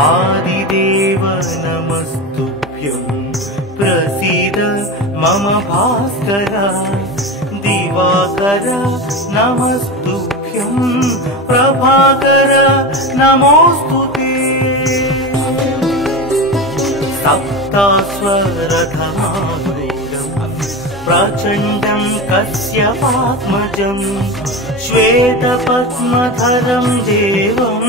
आदिदेव नमस्तुभ्यं प्रसीद मम भास्कर दिवाकर नमस्तुभ्यं प्रभाकर नमोस्तुते सप्तास्वरधमारूढं प्रचण्डं कश्यपात्मजं श्वेतपद्मधरं देवं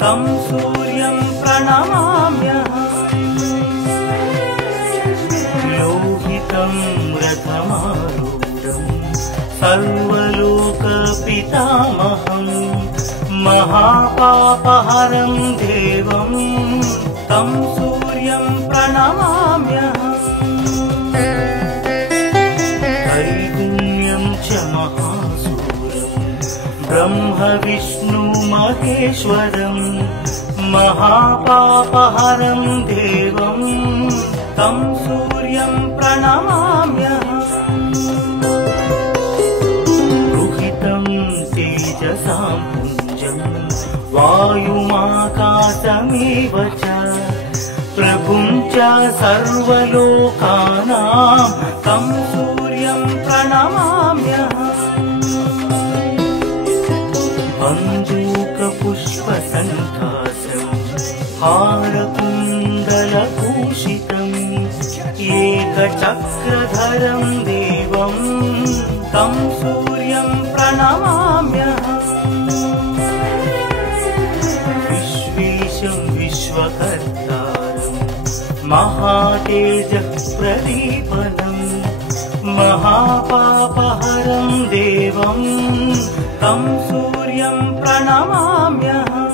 तं सूर्यं प्रणमाम्यहम् लोहितं रथमारूढं सर्वलोकपितामहं महापापहरं देवं तं सूर्यं प्रणमाम्यहम् त्रैगुण्यं च महासूरं ब्रह्म विष्णु महेश्वरं महापापहरं देवं तं सूर्यं प्रणमाम्यहम् रुहितं तेजसां पुञ्जं वायुमाकाशमेव च प्रभुं च सर्वलोकानां तं सूर्यं प्रणमाम्यहम् अञ्जूकपुष्पसङ्कासं हारकुण्डलभूषितम् एकचक्रधरं देवं तं सूर्यं प्रणमाम्यहम् विश्वेशं विश्वकर्तारं महातेजः प्रदीपनं महापापहरं देवं तं सूर्यं प्रणमाम्यहम्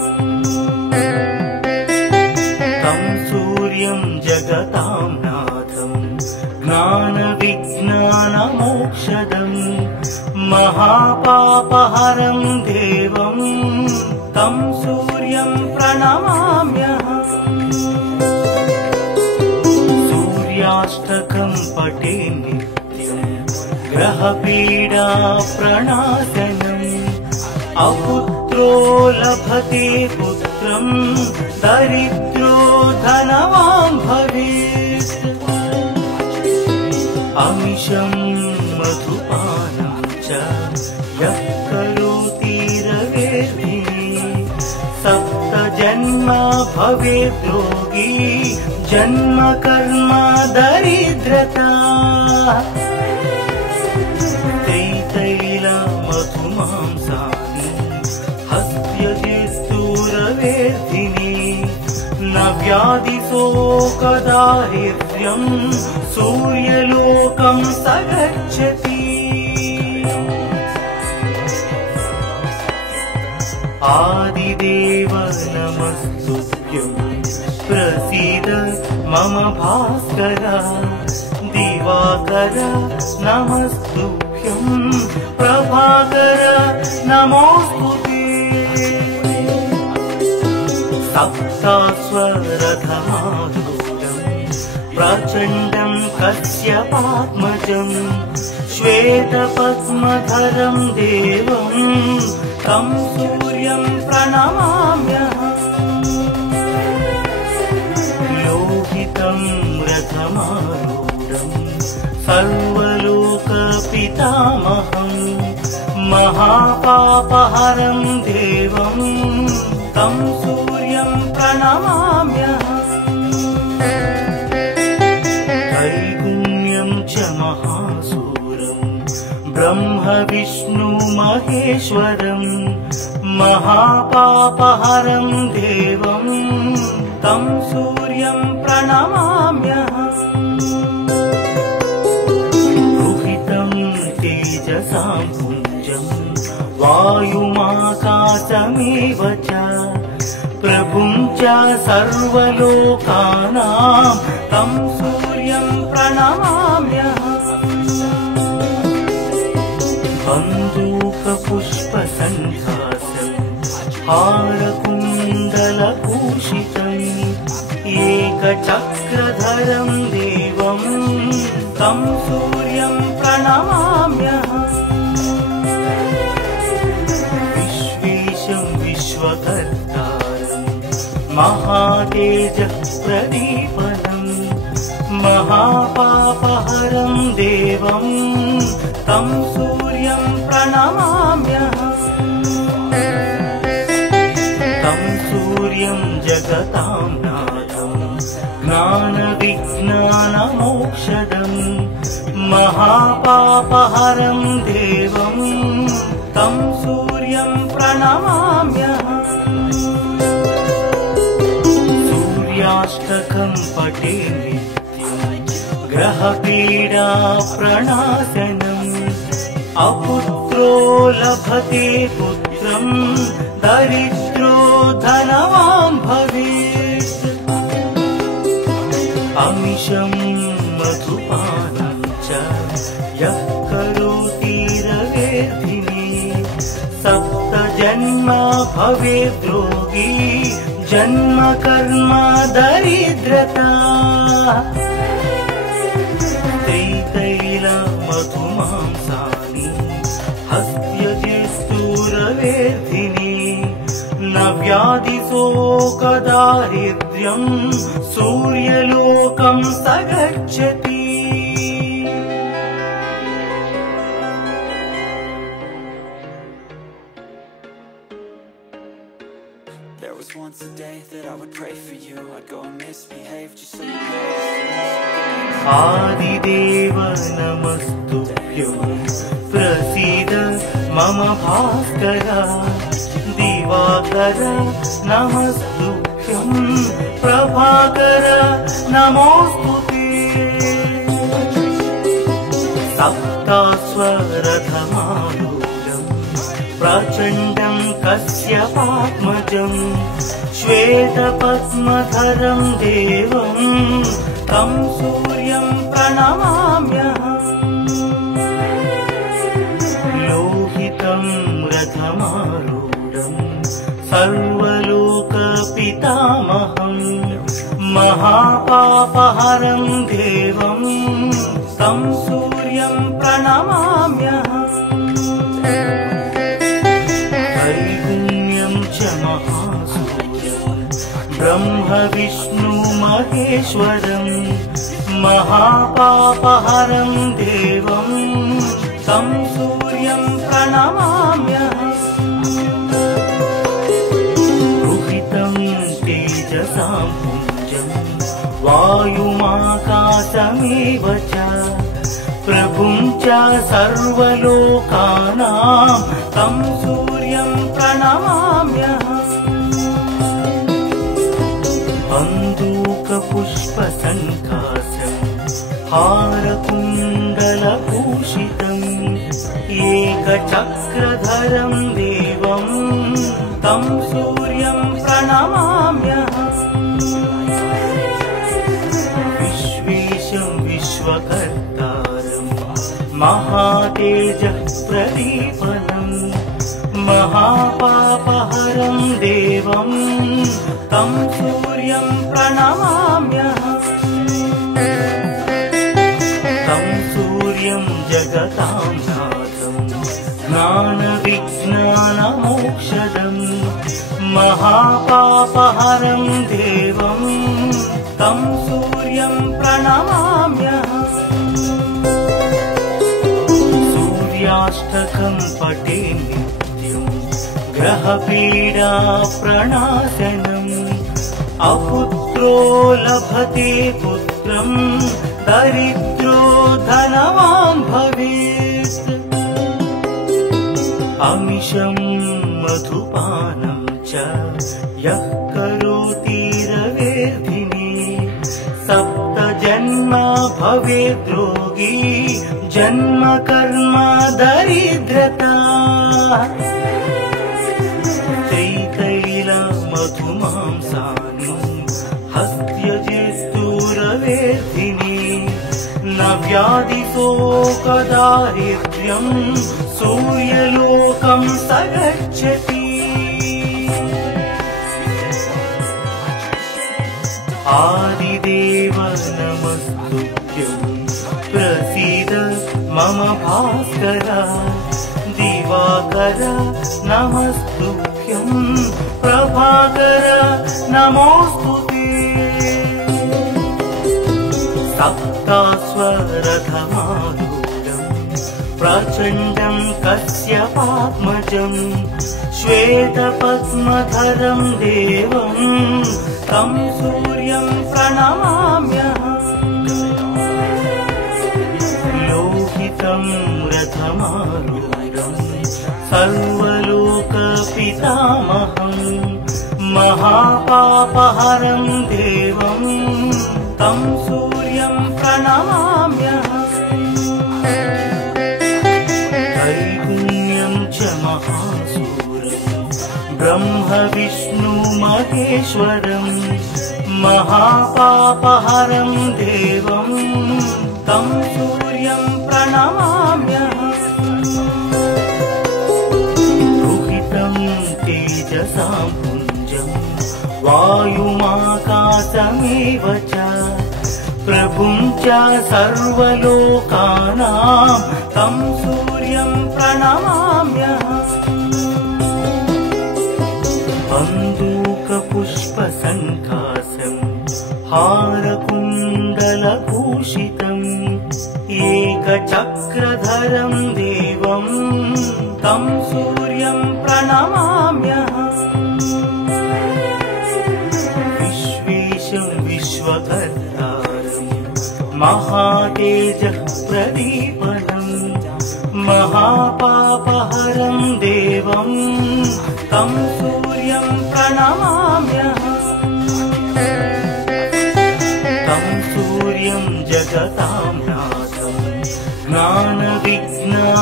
तं सूर्यं जगतां नाथं ज्ञानविज्ञानमोक्षदं महापापहरं देवं तं सूर्यं प्रणमाम्यहम् सूर्याष्टकं पठे नित्यं ग्रहपीडा प्रणाशनम् अपुत्रो लभते पुत्रं दरिद्रो धनवान् भवेत् अमिषं मधुपानं च यः करोति रवेर्भिः सप्तजन्म भवेत् रोगी जन्म कर्म दरिद्रता तैतैलमधुमांसानि हस्त्यजिस्तूरवेर्धिनि न व्याधिशोकदारिद्र्यं सूर्यलोकं स गच्छति आदिदेव नमस्तुभ्यं प्रसीद मम भास्कर दिवाकर नमस्तुभ्यं प्रभाकर नमोस्तुते सप्तास्वरधमारूढं प्रचण्डं कश्यपात्मजं श्वेतपद्मधरं देवं तं सूर्यं प्रणमाम्यहम् लोहितं रथमारूढं सर्वलोकपितामहं महापापहरं देवं तं सूर्यं प्रणमाम्यहम् त्रैगुण्यं च महासूरं ब्रह्म विष्णु महेश्वरं महापापहरं देवं तं सूर्यं प्रणमाम्यहम् रुहितं तेजसां पुञ्जं वायुमाकाशमेव च प्रभुं च सर्वलोकानां तं सूर्यं प्रणमाम्यहम् अञ्जूकपुष्पसङ्कासं हारकुण्डलभूषितम् एकचक्रधरं देवं तं सूर्यं प्रणमाम्यहम् विश्वेशं विश्वकर्तारं महातेजः प्रदीपनम् महापापहरं देवं तं सूर्यं प्रणमाम्यहम् तं सूर्यं जगतां नाथं ज्ञानविज्ञानमोक्षदम् महापापहरं देवं तं सूर्यं प्रणमाम्यहम् सूर्याष्टकं पठे ग्रहपीडा प्रणाशनम् अपुत्रो लभते पुत्रं दरिद्रो धनवान् भवेत् अमिषं मधुपानं च यः करोति रवेर्धिने सप्त जन्म भवेद् रोगी जन्म कर्म दरिद्रता मधुमांसानि हस्त्यजिस्तूरवेर्धिनि न व्याधिशोकदारिद्र्यं सूर्यलोकं स गच्छति There was once a day that I would pray for you. I'd go and misbehave just so you know. आदिदेव नमस्तुभ्यं प्रसीद मम भास्कर दिवाकर नमस्तुभ्यं प्रभाकर नमोस्तुते सप्तास्वरथमारूढं प्रचण्डं कश्यपात्मजं श्वेतपद्मधरं देवं तं सूर्यं प्रणमाम्यहम् लोहितं रथमारूढं सर्वलोकपितामहं महापापहरं देवं तं सूर्यं प्रणमाम्यहम् त्रैगुण्यं च महासूर्यं ब्रह्म विष्णु महेश्वरं महापापहरं देवं तं सूर्यं प्रणमाम्यहम् रुहितं तेजसां पुञ्जं वायुमाकाशमेव च प्रभुं च सर्वलोकानां तं सूर्यं प्रणमाम्यहम् बन्दूकपुष्पसङ्काशं हारकुण्डलभूषितम् एकचक्रधरं देवं तं सूर्यं प्रणमाम्यहम् विश्वेशं विश्वकर्तारं महातेजः प्रदीपनम् महापापहरं देवं तं सूर्यं प्रणमाम्यहम् तं सूर्यं जगतां नाथं ज्ञानविज्ञानमोक्षदम् महापापहरं देवं तं सूर्यं प्रणमाम्यहम् सूर्याष्टकं पठे ग्रहपीडा प्रणाशनम् अपुत्रो लभते पुत्रं दरिद्रो धनवान् भवेत् अमिषं मधुपानं च यः करोति रवेर्धिने सप्त जन्म भवेद् रोगी जन्म कर्म दरिद्रता मधुमांसानि हस्त्यजिस्तूरवेर्धिनि न व्याधिशोकदारिद्र्यं सूर्यलोकं स गच्छति आदिदेव नमस्तुभ्यं प्रसीद मम भास्कर दिवाकर नमस्तुभ्यं नमस्तुभ्यं प्रभाकर नमोस्तुते सप्तास्वरथमारूढं प्रचण्डं कश्यपात्मजं श्वेतपद्मधरं देवं तं सूर्यं प्रणमाम्यहम् लोहितं रथमारूढं सर्वलोकपितामहं महापापहरं देवं तं सूर्यं प्रणमाम्यहम् त्रैगुण्यं च महासूरं ब्रह्म विष्णु महेश्वरं महापापहरं देवं तं सूर्यं प्रणमाम्यहम् रुहितं तेजसां पुञ्जं वायुमाकाशमेव च प्रभुं च सर्वलोकानां तं सूर्यं प्रणमाम्यहम् बन्दूकपुष्पसङ्कासं हारकुण्डलभूषितम् एकचक्रधरं देवं तं सूर्यं प्रणमाम्यहम् विश्वेशं विश्वकर्तारं महातेजः प्रदीपनं महापापहरं देवं तं सूर्यं प्रणमाम्यहम् तं सूर्यं जगतां नाथं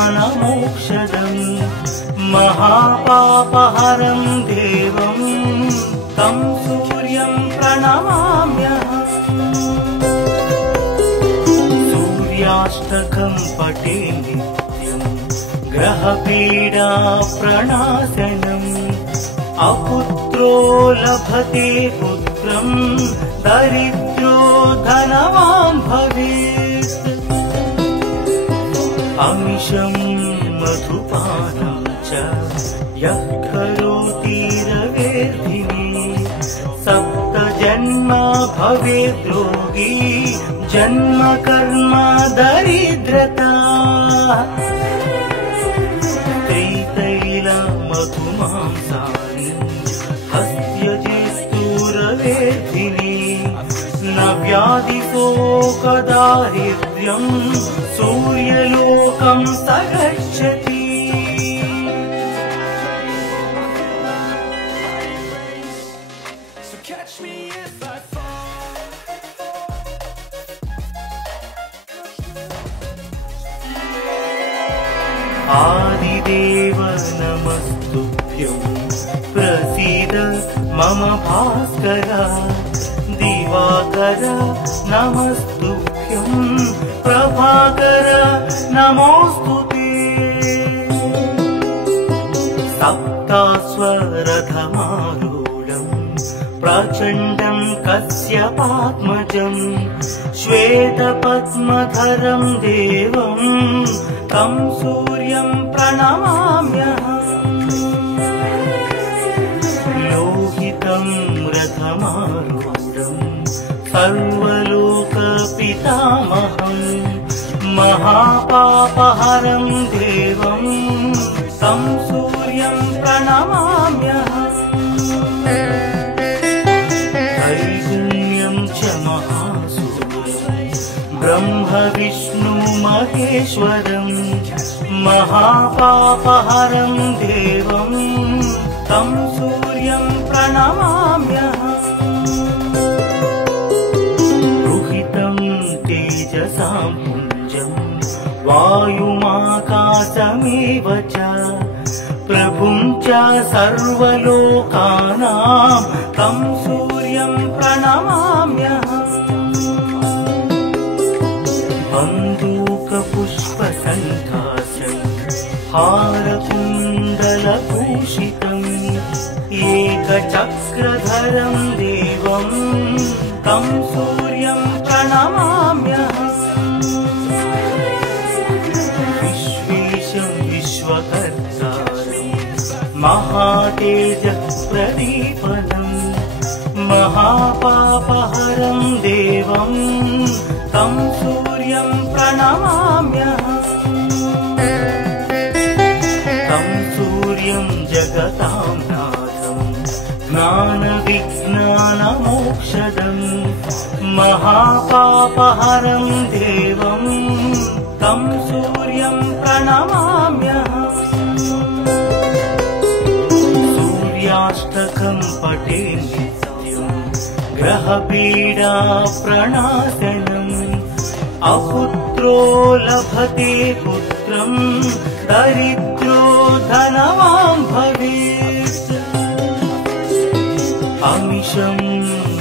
ज्ञानविज्ञानमोक्षदं महापापहरं देवं तं सूर्यं प्रणमाम्यहम् सूर्याष्टकं पठे नित्यं ग्रहपीडा प्रणाशनम् अपुत्रो लभते पुत्रं दरिद्रो धनवान् भवेत् अमिषं मधुपानं च यः करोति रवेर्धिनी सप्तजन्म भवेत् रोगी जन्म कर्म दरिद्रता त्रितैलमधुमांसानि हस्त्यजिस्तूरवेदिनी न व्याधिशोकदारिद्र्यं सूर्यलोकं स गच्छति आदिदेव नमस्तुभ्यं प्रसीद मम भास्कर दिवाकर नमस्तुभ्यं प्रभाकर नमोस्तुते सप्तास्वरथमारूढं प्रचण्डं कश्यपात्मजं श्वेतपद्मधरं देवं तं सूर्यं प्रणमाम्यहम् लोहितं रथमारूढं सर्वलोकपितामहं महापापहरं देवं तं सूर्यं प्रणमाम्यहम् त्रैगुण्यं च महासूरं ब्रह्म विष्णु महेश्वरं महापापहरं देवं तं सूर्यं प्रणमाम्यहम् रुहितं तेजसां पुञ्जं वायुमाकाशमेव च प्रभुं च सर्वलोकानां तं सूर्यं प्रणमाम्यहम् बन्दूकपुष्पसङ्कासं हारकुण्डलभूषितम् एकचक्रधरं देवं तं सूर्यं प्रणमाम्यहम् विश्वेशं विश्वकर्तारं महातेजप्रदीपनम् महापापहरं देवं तं सूर्यं प्रणमाम्यहम् तं सूर्यं जगतां नाथं ज्ञानविज्ञानमोक्षदम् महापापहरं देवं तं सूर्यं प्रणमाम्यहम् सूर्याष्टकं पठे नित्यं ग्रहपीडा प्रणाशनम् अपुत्रो लभते पुत्रं दरिद्रो धनवान् भवेत् अमिषं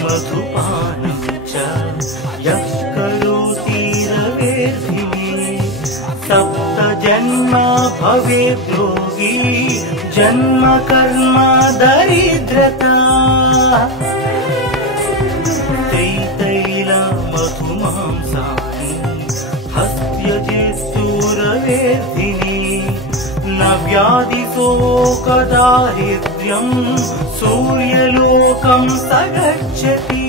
मधुपानं च यः करोति रवेर्धिने सप्त जन्म भवेत् योगी जन्म कर्म दरिद्रता तैतैला मधुमांसानि हस्त्यजेस्तुरवेर्धिने न व्याधिशोकदारिद्र्यं सूर्यलोकं स गच्छति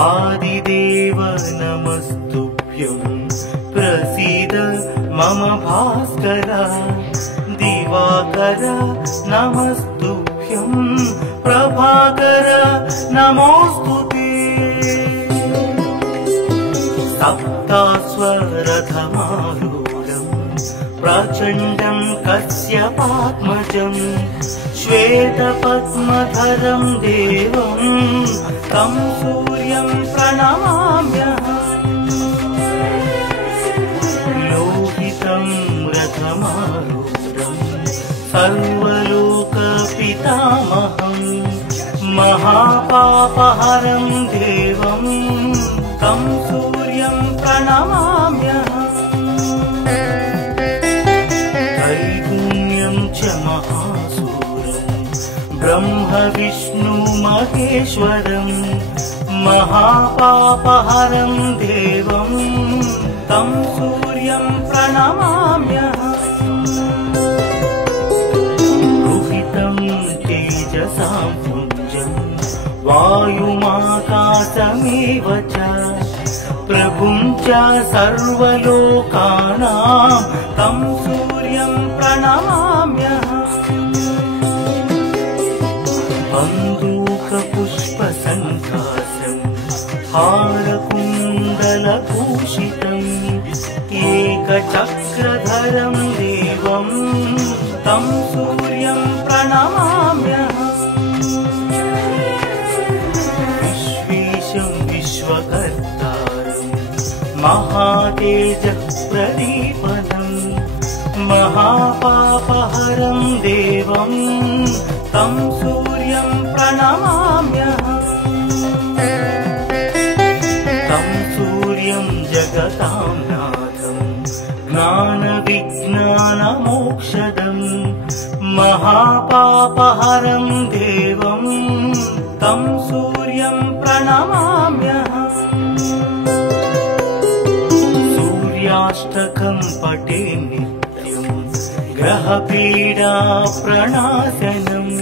आदिदेव नमस्तुभ्यं प्रसीद मम भास्कर दिवाकर नमस्तुभ्यं प्रभाकर नमोस्तुते सप्तास्वरथमारूढं प्रचण्डं कश्यपात्मजं श्वेतपद्मधरं देवं तं सूर्यं प्रणमाम्यहम् लोहितं रथमारूढं सर्वलोकपितामहं महापापहरं देवं तं सूर्यं प्रणमाम्यहम् त्रैगुण्यं च महासूरं ब्रह्म विष्णु महेश्वरं महापापहरं देवं तं सूर्यं प्रणमाम्यहम् रुहितं तेजसां पुञ्जं वायुमाकाशमेव च प्रभुं च सर्वलोकानां तं सूर्यं प्रणमाम्यहम् बन्दूकपुष्पसङ्काशं हारकुण्डलभूषितम् एकचक्रधरं देवं तं सूर्यं प्रणमाम्यहम् विश्वेशं विश्वकर्तारं महातेजप्रदीपनम् महापापहरं देवं तं सूर्यं प्रणमाम्यहम् तं सूर्यं जगतां नाथं ज्ञानविज्ञानमोक्षदम् महापापहरं देवं तं सूर्यं प्रणमाम्यहम् सूर्याष्टकं पठे नित्यं ग्रहपीडा प्रणाशनम्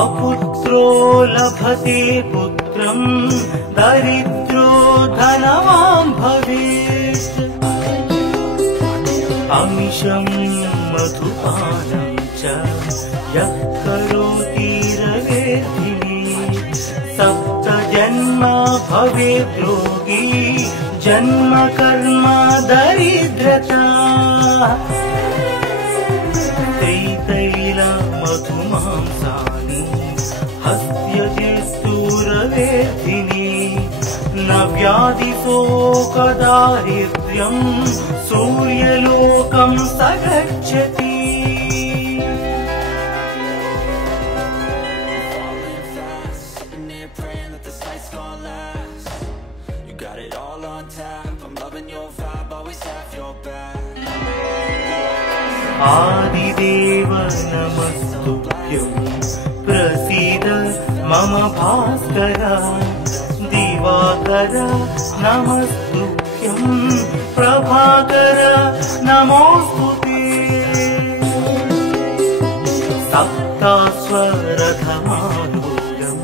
अपुत्रो लभते पुत्रं दरिद्रो धनवान् भवेत् अमिषं मधुपानं च यः करोति रवेर्धिने सप्त जन्म भवेत् योगी जन्म कर्म दरिद्रता तैतैला मधुमांसानि हस्त्यजेस्तुरवेर्धिने न व्याधिशोकदारिद्र्यं सूर्यलोकं स गच्छति आदिदेव नमस्तुभ्यं प्रसीद मम भास्कर दिवाकर नमस्तुभ्यं प्रभाकर नमोस्तुते सप्तास्वरथमारूढम्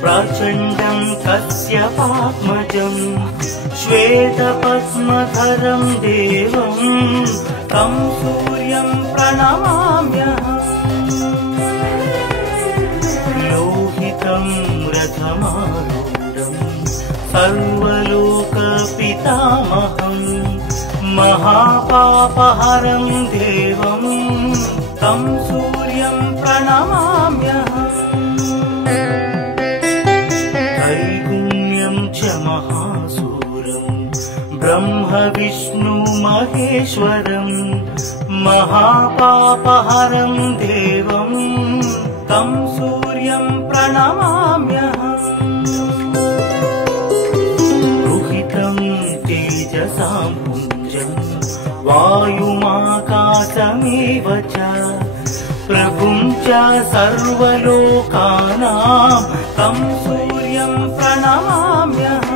प्रचण्डं कश्यपात्मजं श्वेतपद्मधरं देवं तं सूर्यं प्रणमाम्यहम् लोहितं रथमारूढं सर्वलोकपितामहं महापापहरं देवं तं सूर्यं प्रणमाम्यहम् त्रैगुण्यं च महासूरं ब्रह्म विष्णु महेश्वरं महापापहरं देवं तं सूर्यं प्रणमाम्यहम् रुहितं तेजसां पुञ्जं वायुमाकाशमेव च प्रभुं च सर्वलोकानां तं सूर्यं प्रणमाम्यहम्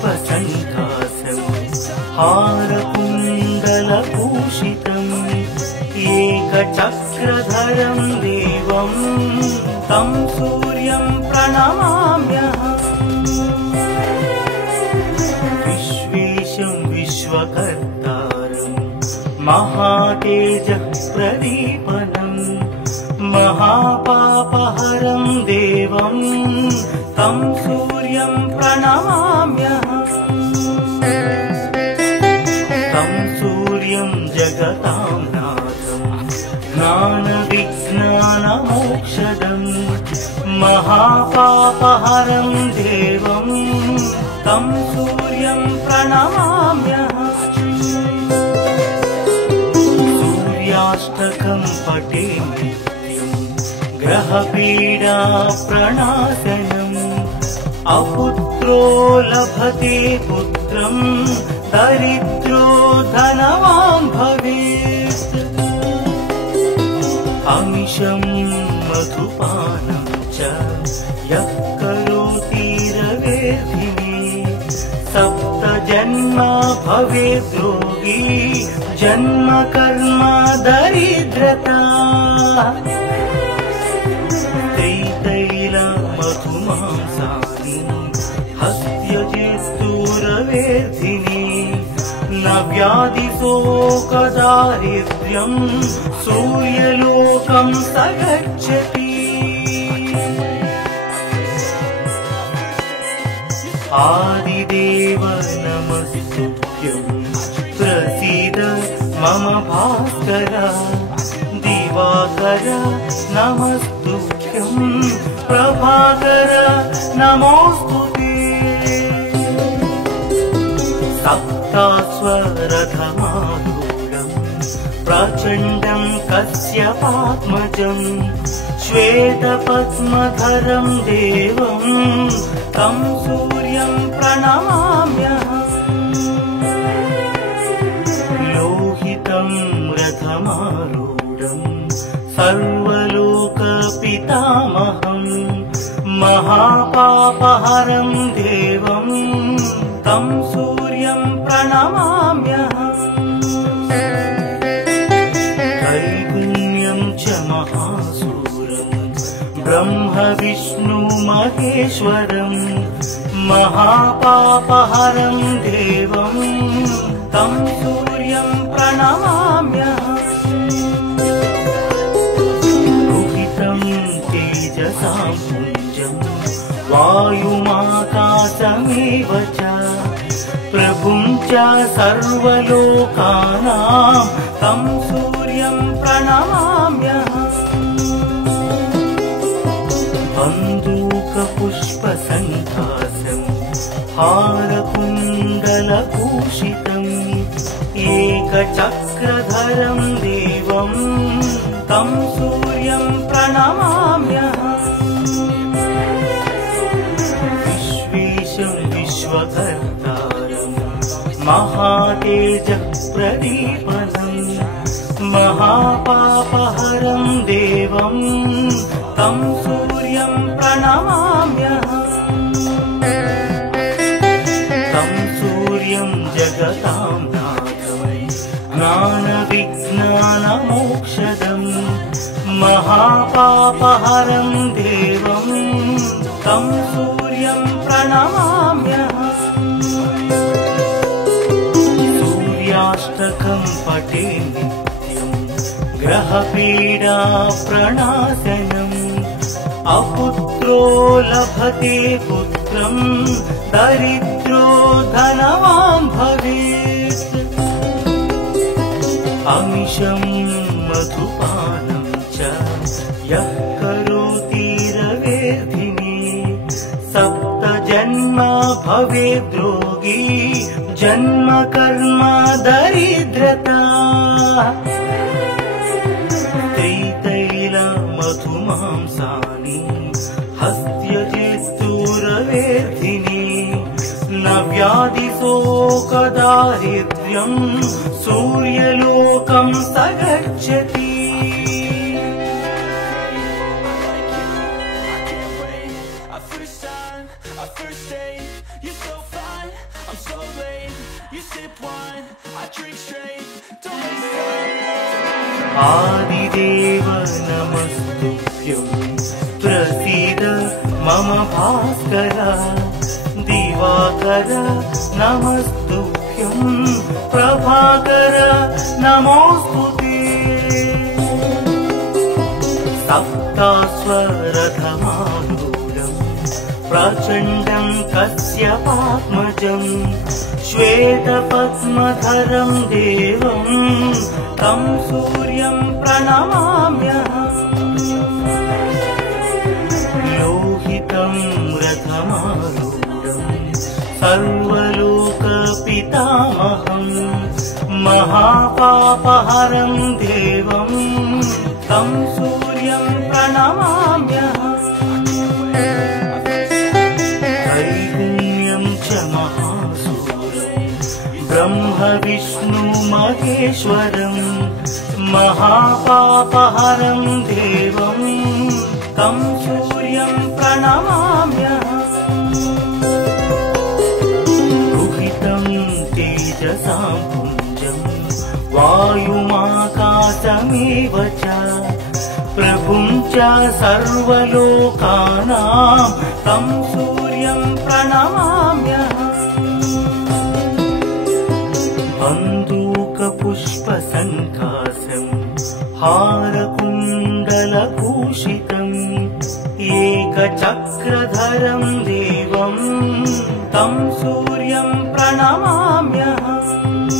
बन्दूकपुष्पसङ्कासं हारकुण्डलभूषितम् एकचक्रधरं देवं तं सूर्यं प्रणमाम्यहम् विश्वेशं विश्वकर्तारं महातेजः प्रदीपनं महापापहरं देवं तं सूर्यं प्रणमाम्यहम् तं सूर्यं जगतां नाथं ज्ञानविज्ञानमोक्षदं महापापहरं देवं तं सूर्यं प्रणमाम्यहम् सूर्याष्टकं पठे नित्यं ग्रहपीडा प्रणाशनम् अपुत्रो लभते पुत्रं दरिद्रो धनवान् भवेत् अमिषं मधुपानं च यः करोति रवेर्धिने सप्तजन्म भवेत् रोगी जन्म कर्म दरिद्रता त्रितैलमधुमांसानि हस्त्यजित्तुरवेर्धिने न व्याधिशोकदारिद्र्यं सूर्यलोकं स गच्छति आदिदेव नमस्तुभ्यं प्रसीद मम भास्कर दिवाकर नमस्तुभ्यं प्रभाकर नमोस्तुते सप्तास्वरथमारूढं प्रचण्डं कश्यपात्मजं श्वेतपद्मधरं देवं तं सूर्यं प्रणमाम्यहम् लोहितं रथमारूढं सर्वलोकपितामहं महापापहरं देवं तं सूर्यं प्रणमाम्यहम् त्रैगुण्यं च महासूरं ब्रह्म विष्णु महेश्वरं महापापहरं देवं तं सूर्यं प्रणमाम्यहम् रुहितं तेजसां पुञ्जं वायुमाकाशमेव च प्रभुं च सर्वलोकानां तं सूर्यं प्रणमाम्यहम् बन्दूकपुष्पसङ्कासं हारकुण्डलभूषितम् एकचक्रधरं देवं तं सूर्यं प्रणमाम्यहम् विश्वेशं विश्वकर्तारं महातेजः प्रदीपनं महापापहरं देवं तं सूर्यं प्रणमाम्यहम् सूर्यं जगतां नाथं ज्ञानविज्ञानमोक्षदं महापापहरं देवं तं सूर्यं प्रणमाम्यहम्। सूर्याष्टकं पठे नित्यं ग्रहपीडा प्रणाशनम् अपुत्रो लभते पुत्रं दरिद्रो धनवान् भवेत्। अमिषं मधुपानं च यः करोति रवेर्धिनी सप्त जन्म भवेद्रोगी जन्म कर्म दरिद्रता। त्रितैल मधुमांसानि हस्त्यजित्तुरवेर्धिनी न व्याधिशोकदारिद्र्यं सूर्यलोकं स गच्छति। आदिदेव नमस्तुभ्यं प्रसीद मम भास्कर दिवाकर नमस्तुभ्यं प्रभाकर नमोस्तुते। सप्तास्वरथमारूढं प्रचण्डं कश्यपात्मजं श्वेतपद्मधरं देवं तं सूर्यं प्रणमाम्यहम्। लोहितं रथमारूढं सर्वलोकपितामहं महापापहरं देवं तं सूर्यं प्रणमाम्यहम्। त्रैगुण्यं च महासूरं ब्रह्म विष्णु महेश्वरं महापापहरं देवं तं सूर्यं प्रणमाम्यहम्। रुहितं तेजसां पुञ्जं वायुमाकाशमेव च प्रभुं च सर्वलोकानां तं सूर्यं प्रणमाम्यहम्। बन्दूकपुष्पसङ्कासं हारकुण्डलभूषितम् एकचक्रधरं देवं तं सूर्यं प्रणमाम्यहम्।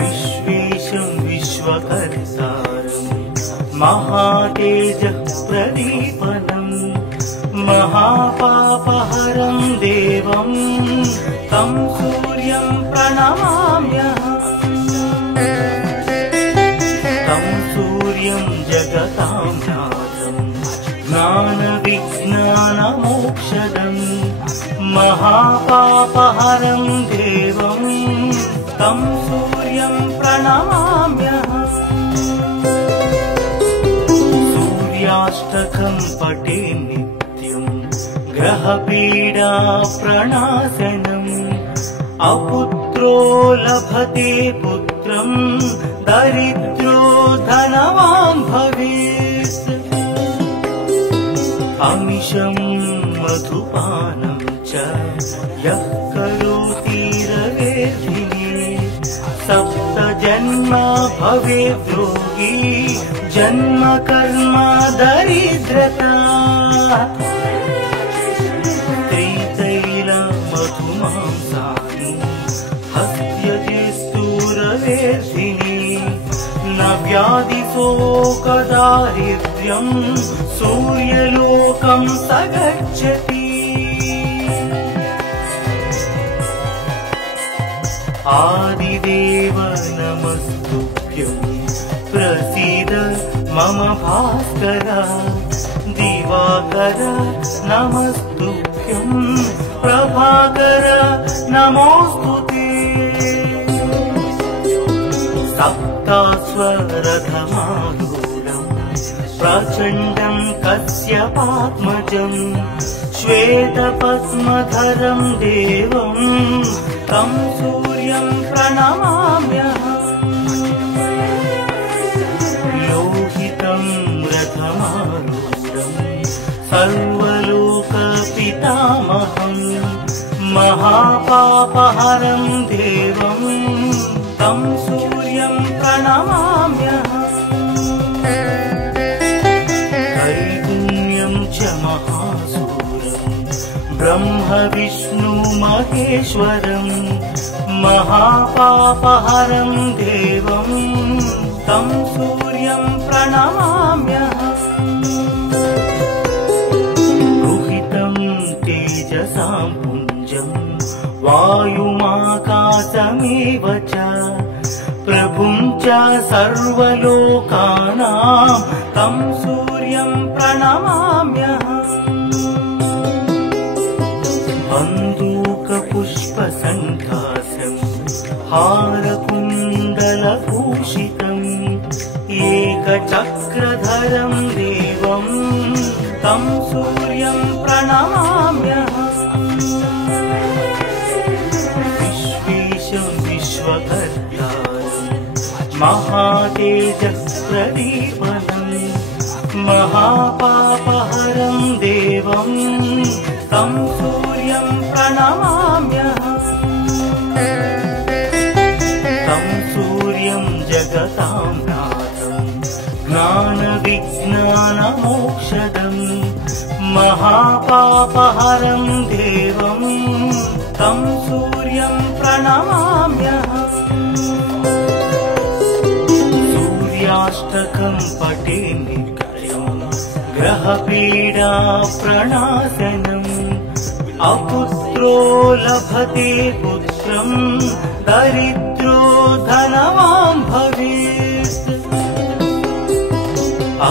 विश्वेशं विश्वकर्तारं महातेजः प्रदीपनम् महापापहरं देवं तं सूर्यं प्रणमाम्यहम्। तं सूर्यं जगतां नाथं ज्ञानविज्ञानमोक्षदं महापापहरं देवं तं सूर्यं प्रणमाम्यहम्। सूर्याष्टकं पठे नित्यं ग्रहपीडा प्रणाशनम् अपुत्रो लभते पुत्रं दरिद्रो धनवान् भवेत्। अमिषं मधुपानं च यः करोति रवेर्धिनी सप्त जन्म भवेद्रोगी जन्म कर्म दरिद्रता। त्रितैल मधुमांसानि हस्त्यजित्तुरवेर्धिनी न व्याधिशोकदारिद्र्यं सूर्यलोकं स गच्छति। आदिदेव नमस्तुभ्यं प्रसीद मम भास्कर दिवाकर नमस्तुभ्यं प्रभाकर नमोस्तुते। सप्तास्वरथमारूढं प्रचण्डं कश्यपात्मजं श्वेतपद्मधरं देवं तं सूर्यं प्रणमाम्यहम् लोहितं रथमारूढं सर्वलोकपितामहं महापापहरं देवं तं सूर्यं प्रणमाम्यहम् त्रैगुण्यं च महासूरं ब्रह्म विष्णु महेश्वरं महापापहरं देवं तं सूर्यं प्रणमाम्यहम् रुहितं तेजसां पुञ्जं वायुमाकाशमेव च प्रभुं च सर्वलोकानां तं सूर्यं प्रणमाम्यहम् बन्दूकपुष्पसङ्काशं हारकुण्डलभूषितम् एकचक्रधरं देवं तं सूर्यं प्रणमाम्यहम् विश्वेशं विश्वकर्तारं महातेजःप्रदीपनं महापापहरं देवं तं सूर्यं प्रणमाम्यहम् तं सूर्यं जगतां नाथं ज्ञानविज्ञानमोक्षदं महापापहरं देवं तं सूर्यं प्रणमाम्यहम् सूर्याष्टकं पठे नित्यं ग्रहपीडा प्रणाशनम् अपुत्रो लभते पुत्रं दरिद्रो धनवान् भवेत्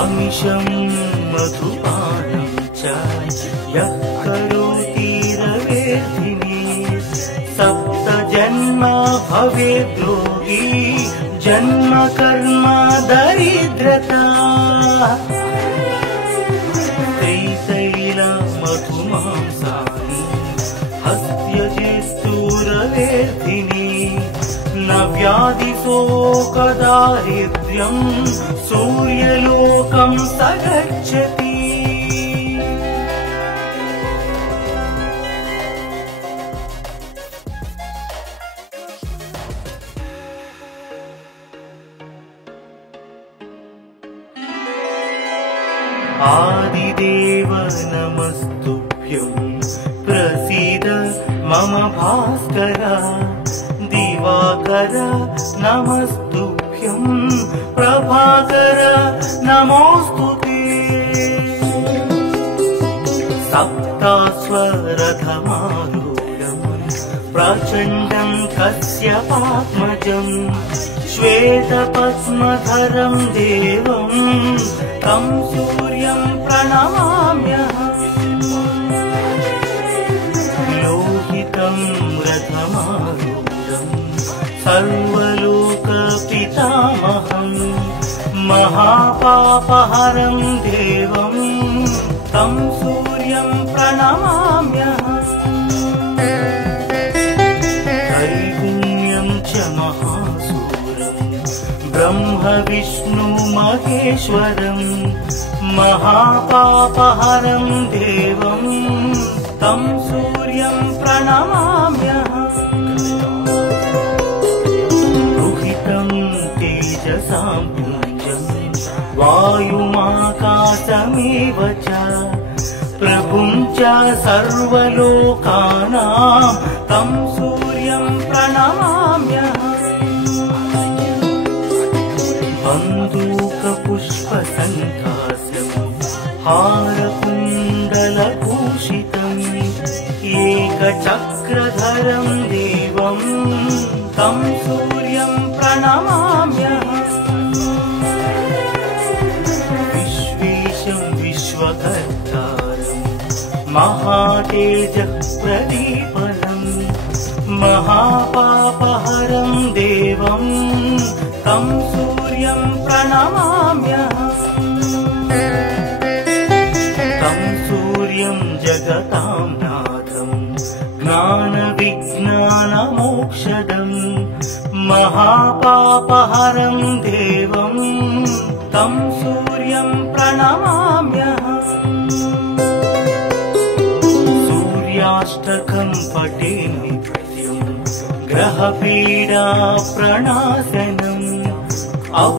अमिषं मधुपानं च यः करोति रवेर्धिनी सप्त जन्म भवेत् रोगी जन्म कर्म दरिद्रता त्रिशैलमधुमांसानि हस्त्यजेस्तुरवेर्धिनी न व्याधिशोकदारिद्र्यं सूर्यलोकं स गच्छति आदिदेव नमस्तुभ्यं प्रसीद मम भास्कर दिवाकर नमस्तुभ्यं प्रभाकर नमोस्तुते सप्ताश्वरथमारूढं प्रचण्डं कश्यपात्मजं श्वेतपद्मधरं देवं तं सूर्यं प्रणमाम्यहम् लोहितं रथमारूढं सर्वलोकपितामहं महापापहरं देवं तं सूर्यं प्रणमाम्यहम् त्रैगुण्यं च महासूरं ब्रह्म विष्णु महेश्वरं महापापहरं देवं तं सूर्यं प्रणमाम्यहम् रुहितं तेजसां पुञ्जं वायुमाकाशमेव च प्रभुं च सर्वलोकानां तं सूर्यं प्रणमाम्यहम् बन्दूकपुष्पसङ्काशं हारकुण्डलभूषितम् एकचक्रधरं देवं तं सूर्यं प्रणमाम्यहम् विश्वेशं विश्वकर्तारं महातेजःप्रदीपनं महापापहरं देवं तं सूर्यं प्रणमाम्यहम् तं सूर्यं जगता ज्ञानमोक्षदम् महापापहरं देवं तं सूर्यं प्रणमाम्यहम् सूर्याष्टकं पठे नित्यं ग्रहपीडा प्रणाशनम्